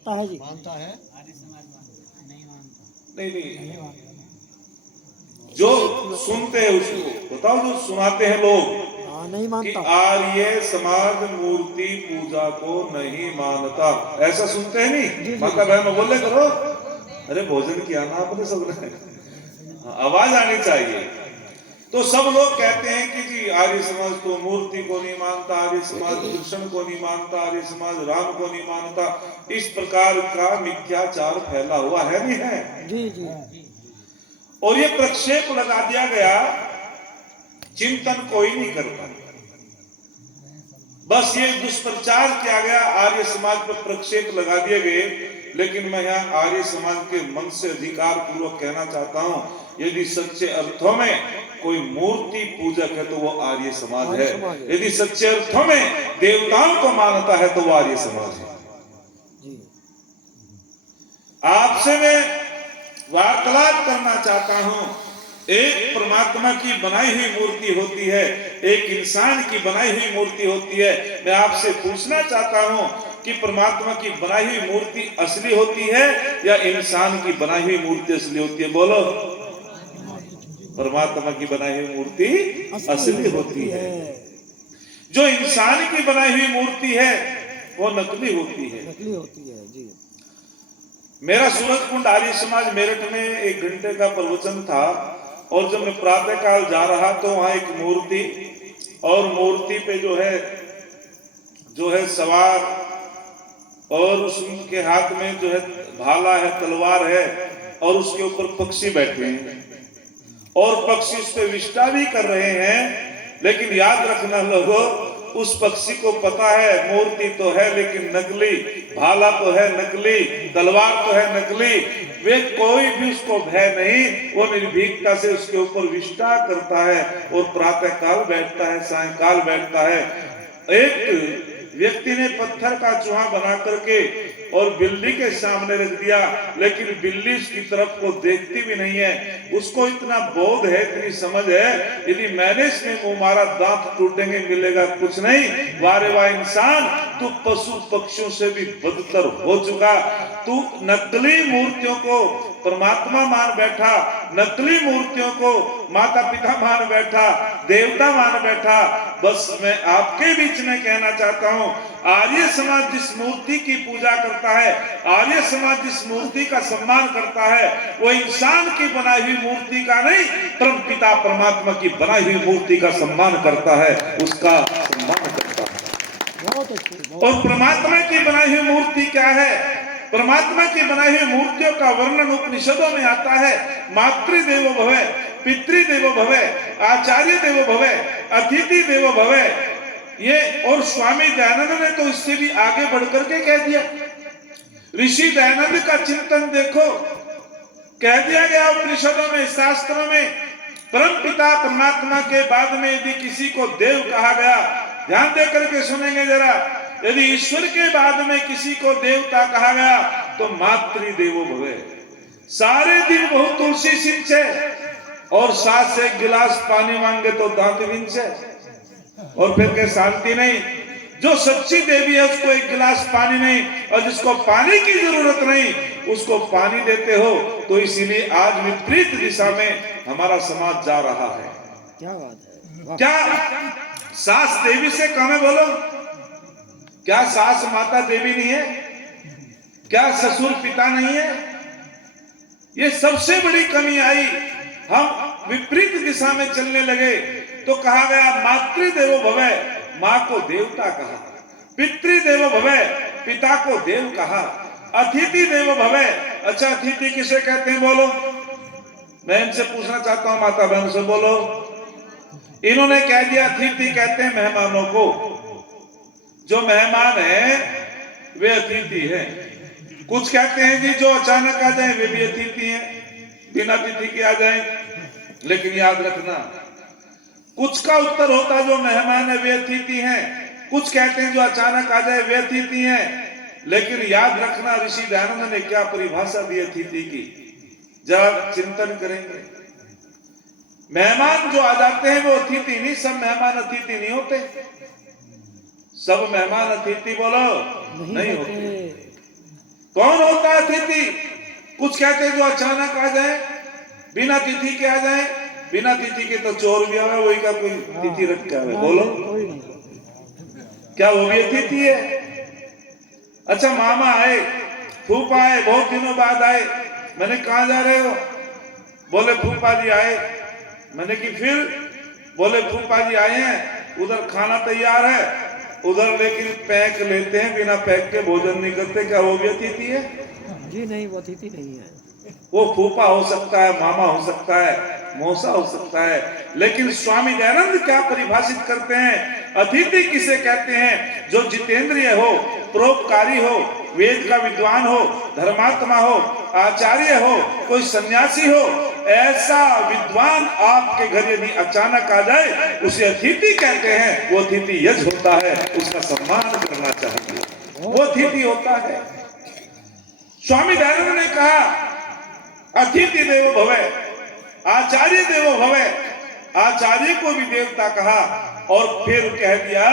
मानता है जी, मानता है? नहीं नहीं, जो सुनते हैं उसको बताओ, जो सुनाते हैं लोग हाँ नहीं कि मानता। आर्य समाज मूर्ति पूजा को नहीं मानता, ऐसा सुनते हैं जी नहीं? जी माता जी। बहन बोले करो, अरे भोजन किया ना आपने सबने, आवाज आनी चाहिए। तो सब लोग कहते हैं कि जी आर्य समाज तो मूर्ति को नहीं मानता, आर्य समाज कृष्ण को नहीं मानता, आर्य समाज राम को नहीं मानता। इस प्रकार का मिथ्याचार फैला हुआ है, नहीं है? जी जी। और ये प्रक्षेप लगा दिया गया, चिंतन कोई नहीं करता, बस ये दुष्प्रचार किया गया, आर्य समाज पर प्रक्षेप लगा दिए गए। लेकिन मैं यहाँ आर्य समाज के मन से अधिकार पूर्वक कहना चाहता हूं, यदि सच्चे अर्थों में कोई मूर्ति पूजक है तो वो आर्य समाज आर्य है, समाज है यदि सच्चे अर्थों में देवताओं को मानता है तो वो आर्य समाज है। जी। आपसे मैं वार्तालाप करना चाहता हूं, एक परमात्मा की बनाई हुई मूर्ति होती है, एक इंसान की बनाई हुई मूर्ति होती है। मैं आपसे पूछना चाहता हूं कि परमात्मा की बनाई हुई मूर्ति असली होती है या इंसान की बनाई हुई मूर्ति असली होती है? बोलो। परमात्मा की बनाई हुई मूर्ति असली होती है, जो इंसान की बनाई हुई मूर्ति है वो नकली होती है। नकली होती है जी। मेरा सूरजकुंड आर्य समाज मेरठ में 1 घंटे का प्रवचन था, और जब मैं प्रातः काल जा रहा तो वहां एक मूर्ति, और मूर्ति पे जो है सवार, और उसके हाथ में जो है भाला है, तलवार है, और उसके ऊपर पक्षी बैठे हैं, और पक्षी उस पर विष्टा भी कर रहे हैं। लेकिन याद रखना लोगों, उस पक्षी को पता है मूर्ति तो है लेकिन नकली, भाला तो है नकली, तलवार तो है नकली, वे कोई भी उसको भय नहीं, वो निर्भीकता से उसके ऊपर विष्टा करता है, और प्रातः काल बैठता है, सायंकाल बैठता है। एक व्यक्ति ने पत्थर का चूहा बना करके और बिल्ली के सामने रख दिया, लेकिन बिल्ली उसकी तरफ को देखती भी नहीं है। उसको इतना बोध है, इतनी समझ है, यदि मैंने इसमें मुंह मारा दांत टूटेंगे, मिलेगा कुछ नहीं। वारे वाह इंसान, तू पशु पक्षियों से भी बदतर हो चुका। तू नकली मूर्तियों को परमात्मा मान बैठा, नकली मूर्तियों को माता पिता मान बैठा, देवता मान बैठा। बस मैं आपके बीच में कहना चाहता हूं, आर्य समाज जिस मूर्ति की पूजा करता है, आर्य समाज जिस मूर्ति का सम्मान करता है, वो इंसान की बनाई हुई मूर्ति का नहीं, परम पिता परमात्मा की बनाई हुई मूर्ति का सम्मान करता है, उसका सम्मान करता है। बहुत अच्छी। और परमात्मा की बनाई हुई मूर्ति क्या है? परमात्मा की बनाई हुई मूर्तियों का वर्णन उपनिषदों में आता है। मातृदेवो भव, पितृदेवो भव, आचार्य देवो भव, अतिथि देवो भव। ये और स्वामी दयानंद ने तो इससे भी आगे बढ़कर के कह दिया। ऋषि दयानंद का चिंतन देखो, कह दिया गया उपनिषदों में, शास्त्रों में, परम पिता परमात्मा के बाद में यदि किसी को देव कहा गया, ध्यान दे करके सुनेंगे जरा, यदि ईश्वर के बाद में किसी को देवता कहा गया तो मातृदेवो भवे। सारे दिन बहुत तुलसी सिंचे और साथ से एक गिलास पानी मांगे तो दांत विंचे, और फिर के शांति नहीं। जो सच्ची देवी है उसको एक गिलास पानी नहीं, और जिसको पानी की जरूरत नहीं उसको पानी देते हो। तो इसीलिए आज विपरीत दिशा में हमारा समाज जा रहा है। क्या बात है। क्या सास देवी से कम है? बोलो, क्या सास माता देवी नहीं है? क्या ससुर पिता नहीं है? ये सबसे बड़ी कमी आई। हम विपरीत दिशा में चलने लगे तो कहा गया मातृदेवो भव, माँ को देवता कहा, पितृदेवो भव, पिता को देव कहा, अतिथि देवो भव। अच्छा, अतिथि किसे कहते हैं? बोलो। मैं इनसे पूछना चाहता हूं, माता बहन से बोलो। इन्होंने कह दिया अतिथि कहते हैं मेहमानों को, जो मेहमान है वे अतिथि है। कुछ कहते हैं जी जो अचानक आ जाए वे भी अतिथि हैं, बिना अतिथि के आ जाए। लेकिन याद रखना, कुछ का उत्तर होता जो मेहमान है वे अतिथि हैं, कुछ कहते हैं जो अचानक आ जाए वे अतिथि हैं। लेकिन याद रखना, ऋषि दयानंद ने क्या परिभाषा दी अतिथि की, जरा चिंतन करेंगे। मेहमान जो आ जाते हैं वो अतिथि नहीं, सब मेहमान अतिथि नहीं होते। सब मेहमान अतिथि बोलो नहीं होते। कौन होता है अतिथि? कुछ कहते हैं जो अचानक आ जाए, बिना तिथि के आ जाए। बिना तिथि के तो चोर भी आवे, वही का कोई तिथि रख के आवे। बोलो कोई नहीं। क्या वो भी अतिथि है? अच्छा मामा आए, फूफा आए, बहुत दिनों बाद आए। मैंने कहा जा रहे हो? बोले फूफा जी आए। मैंने कि फिर? बोले फूफा जी आए हैं, उधर खाना तैयार है, उधर लेकिन पैक लेते हैं, बिना पैक के भोजन नहीं करते। क्या वो भी अतिथि है? जी नहीं, वो अतिथि नहीं है। वो फूफा हो सकता है, मामा हो सकता है, मौसा हो सकता है, लेकिन स्वामी दयानंद क्या परिभाषित करते हैं? अतिथि किसे कहते हैं? जो जितेंद्रिय हो, परोपकारी हो, वेद का विद्वान हो, धर्मात्मा हो, आचार्य हो, कोई सन्यासी हो, ऐसा विद्वान आपके घर यदि अचानक आ जाए, उसे अतिथि कहते हैं। वो अतिथि यज होता है, उसका सम्मान करना चाहिए, वो अतिथि होता है। स्वामी दयानंद ने कहा अतिथि देवो भव, आचार्य देवो भव। आचार्य को भी देवता कहा, और फिर कह दिया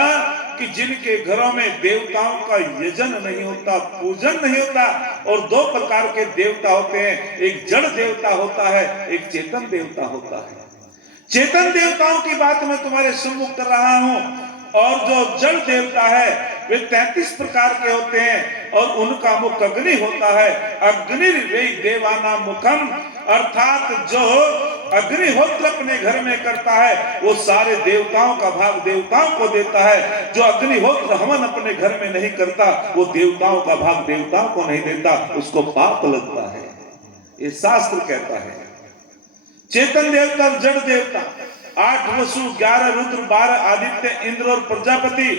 कि जिनके घरों में देवताओं का यजन नहीं होता, पूजन नहीं होता, और दो प्रकार के देवता होते हैं, एक जड़ देवता होता है, एक चेतन देवता होता है। चेतन देवताओं की बात मैं तुम्हारे सम्मुख कर रहा हूं, और जो जड़ देवता है वे 33 प्रकार के होते हैं, और उनका मुख अग्नि होता है। अग्निर्वै देवाना मुखम, अर्थात जो अग्निहोत्र अपने घर में करता है, वो सारे देवताओं का भाग देवताओं को देता है। जो अग्निहोत्र हवन अपने घर में नहीं करता, वो देवताओं का भाग देवताओं को नहीं देता, उसको पाप लगता है, ये शास्त्र कहता है। चेतन देवता और जड़ देवता, 8 वसु, 11 रुद्र, 12 आदित्य, इंद्र और प्रजापति,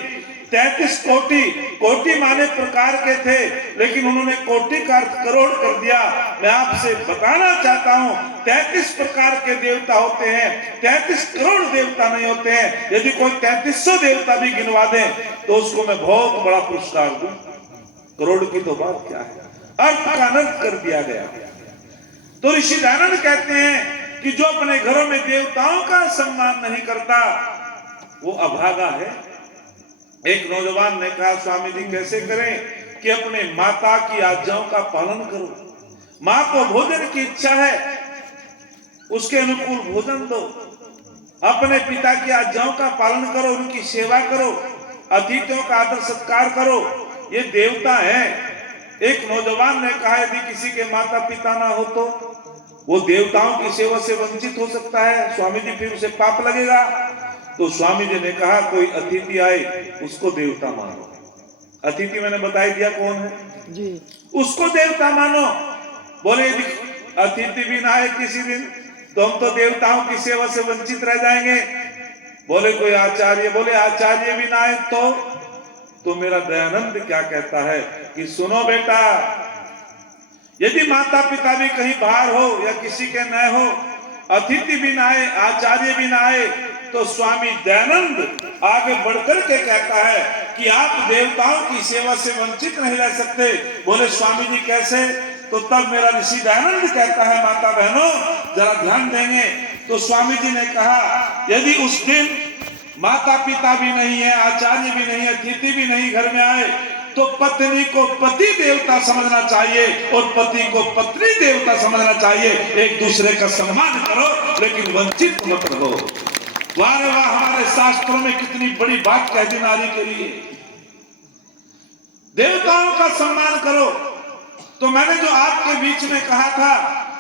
33 कोटि। कोटि माने प्रकार के थे, लेकिन उन्होंने कोटि का अर्थ करोड़ कर दिया। मैं आपसे बताना चाहता हूं 33 प्रकार के देवता होते हैं, 33 करोड़ देवता नहीं होते हैं। यदि कोई 3300 देवता भी गिनवा दे तो उसको मैं बहुत बड़ा पुरस्कार दूं। करोड़ की तो बात क्या है, अर्थ का अनर्थ कर दिया गया। तो ऋषि दयानंद कहते हैं कि जो अपने घरों में देवताओं का सम्मान नहीं करता, वो अभागा है। एक नौजवान ने कहा स्वामी जी कैसे करें कि अपने माता की आज्ञाओं का पालन करो। माँ को भोजन की इच्छा है, उसके अनुकूल भोजन दो। अपने पिता की आज्ञाओं का पालन करो, उनकी सेवा करो, अतिथियों का आदर सत्कार करो, ये देवता है। एक नौजवान ने कहा यदि किसी के माता पिता ना हो तो वो देवताओं की सेवा से वंचित हो सकता है, स्वामी जी फिर उसे पाप लगेगा। तो स्वामी जी ने कहा कोई अतिथि आए उसको देवता मानो। अतिथि मैंने बताई दिया कौन है जी, उसको देवता मानो। बोले यदि अतिथि भी ना आए किसी दिन तो हम तो देवताओं की सेवा से वंचित रह जाएंगे। बोले कोई आचार्य, बोले आचार्य भी ना आए तो मेरा दयानंद क्या कहता है कि सुनो बेटा, यदि माता पिता भी कहीं बाहर हो या किसी के न हो, अतिथि भी ना आए, आचार्य भी ना आए, तो स्वामी दयानंद आगे बढ़कर के कहता है कि आप देवताओं की सेवा से वंचित नहीं रह सकते। बोले स्वामी जी कैसे? तो तब मेरा ऋषि दयानंद कहता है माता बहनों जरा ध्यान देंगे। तो स्वामी जी ने कहा यदि उस दिन माता पिता भी नहीं है, आचार्य भी नहीं है, अतिथि भी नहीं घर में आए, तो पत्नी को पति देवता समझना चाहिए और पति को पत्नी देवता समझना चाहिए। एक दूसरे का सम्मान करो लेकिन वंचित मत रहो। वाह रे वाह, हमारे शास्त्रों में कितनी बड़ी बात कह दी नारी के लिए। देवताओं का सम्मान करो। तो मैंने जो आपके बीच में कहा था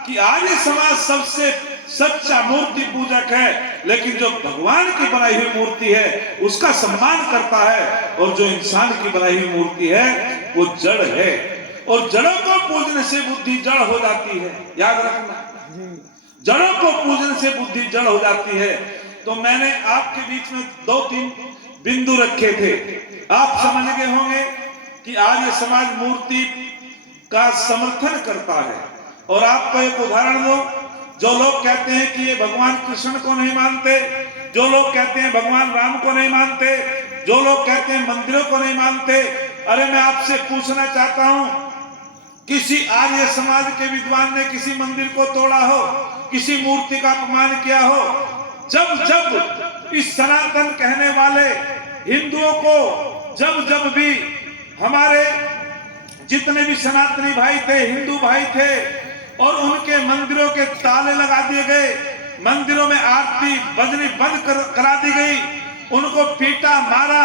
कि आर्य समाज सबसे सच्चा मूर्ति पूजक है, लेकिन जो भगवान की बनाई हुई मूर्ति है उसका सम्मान करता है, और जो इंसान की बनाई हुई मूर्ति है वो जड़ है, और जड़ों को पूजने से बुद्धि जड़ हो जाती है। याद रखना, जड़ों को पूजने से बुद्धि जड़ हो जाती है। तो मैंने आपके बीच में 2-3 बिंदु रखे थे, आप समझ गए होंगे कि आर्य समाज मूर्ति का समर्थन करता है। और आपको एक उदाहरण दो, जो लोग कहते हैं कि ये भगवान कृष्ण को नहीं मानते, जो लोग कहते हैं भगवान राम को नहीं मानते, जो लोग कहते हैं मंदिरों को नहीं मानते, अरे मैं आपसे पूछना चाहता हूं, किसी आर्य समाज के विद्वान ने किसी मंदिर को तोड़ा हो, किसी मूर्ति का अपमान किया हो? जब जब इस सनातन कहने वाले हिंदुओं को जब जब भी हमारे जितने भी सनातनी भाई थे, हिंदू भाई थे, और उनके मंदिरों के ताले लगा दिए गए, मंदिरों में आरती बजनी बंद करा दी गई, उनको पीटा मारा,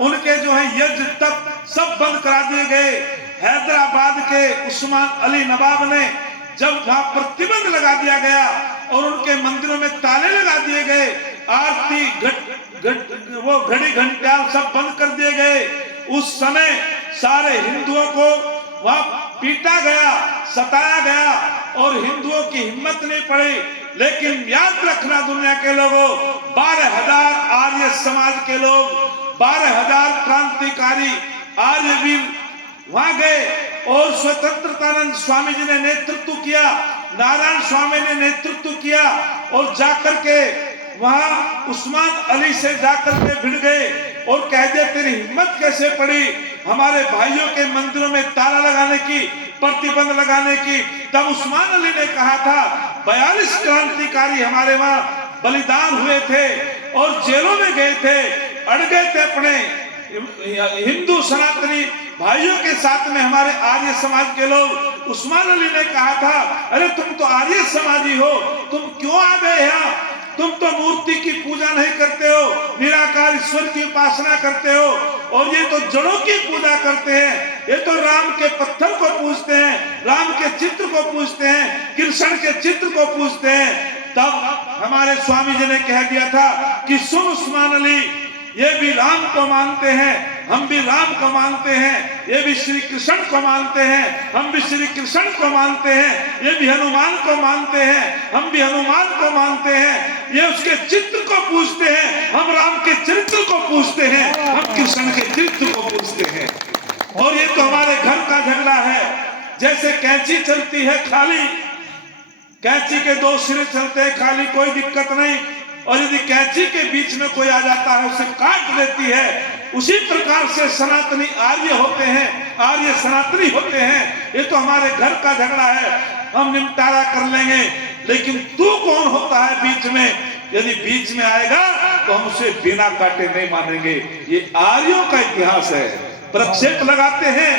उनके जो है यज्ञ तप सब बंद करा दिए गए। हैदराबाद के उस्मान अली नवाब ने जब वहां प्रतिबंध लगा दिया गया और उनके मंदिरों में ताले लगा दिए गए, आरती वो घड़ी घंटियाल सब बंद कर दिए गए, उस समय सारे हिंदुओं को वहां पीटा गया, सताया गया और हिंदुओं की हिम्मत नहीं पड़ी। लेकिन याद रखना दुनिया के लोगों, 12,000 आर्य समाज के लोग, 12,000 क्रांतिकारी आर्यवीर वहां गए और स्वतंत्रतानंद स्वामी जी ने नेतृत्व किया, नारायण स्वामी ने नेतृत्व किया और जाकर के वहां उस्मान अली से जाकर के भिड़ गए और कह दिया तेरी हिम्मत कैसे पड़ी हमारे भाइयों के मंदिरों में ताला लगाने की, प्रतिबंध लगाने की। तब उस्मान अली ने कहा था 42 क्रांतिकारी हमारे वहां बलिदान हुए थे और जेलों में गए थे, अड़ गए थे अपने हिंदू सनातनी भाइयों के साथ में हमारे आर्य समाज के लोग। उस्मान अली ने कहा था अरे तुम तो आर्य समाजी हो, तुम क्यों आ गए यहाँ? तुम तो मूर्ति की पूजा नहीं करते हो, निराकार ईश्वर की उपासना करते हो, और ये तो जड़ों की पूजा करते हैं, ये तो राम के पत्थर को पूजते हैं, राम के चित्र को पूजते हैं, कृष्ण के चित्र को पूजते हैं। तब हमारे स्वामी जी ने कह दिया था कि सुन उस्मान अली, ये भी राम को मानते हैं, हम भी राम को मानते हैं, ये भी श्री कृष्ण को मानते हैं, हम भी श्री कृष्ण को मानते हैं, ये भी हनुमान को मानते हैं, हम भी हनुमान को मानते हैं, ये उसके चित्र को पूजते हैं, हम राम के चरित्र को पूजते हैं, हम कृष्ण के चरित्र को पूजते हैं। और ये तो हमारे घर का झगड़ा है। जैसे कैंची चलती है खाली, कैंची के 2 सिरे चलते हैं खाली, कोई दिक्कत नहीं, और यदि कैंची के बीच में कोई आ जाता है उसे काट देती है। उसी प्रकार से सनातनी आर्य होते हैं, आर्य सनातनी होते हैं। ये तो हमारे घर का झगड़ा है, हम निपटारा कर लेंगे, लेकिन तू कौन होता है बीच में? यदि बीच में आएगा तो हम उसे बिना काटे नहीं मानेंगे। ये आर्यों का इतिहास है। प्रक्षेप लगाते हैं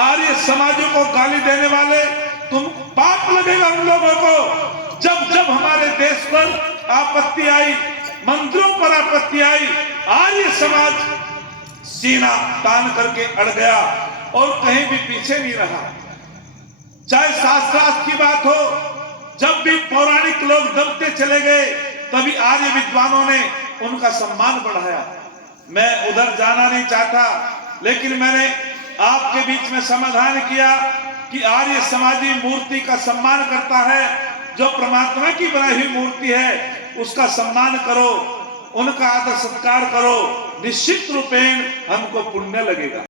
आर्य समाजों को गाली देने वाले, तुम पाप लगेगा उन लोगों को। जब जब हमारे देश पर आपत्ति आई, मंदिरों पर आपत्ति आई, आर्य समाज सीना तान करके अड़ गया और कहीं भी पीछे नहीं रहा। चाहे शास्त्रार्थ की बात हो, जब भी पौराणिक लोग दबते चले गए तभी आर्य विद्वानों ने उनका सम्मान बढ़ाया। मैं उधर जाना नहीं चाहता, लेकिन मैंने आपके बीच में समाधान किया कि आर्य समाजी मूर्ति का सम्मान करता है। जो परमात्मा की बनाई हुई मूर्ति है उसका सम्मान करो, उनका आदर सत्कार करो, निश्चित रूपेण हमको पुण्य लगेगा।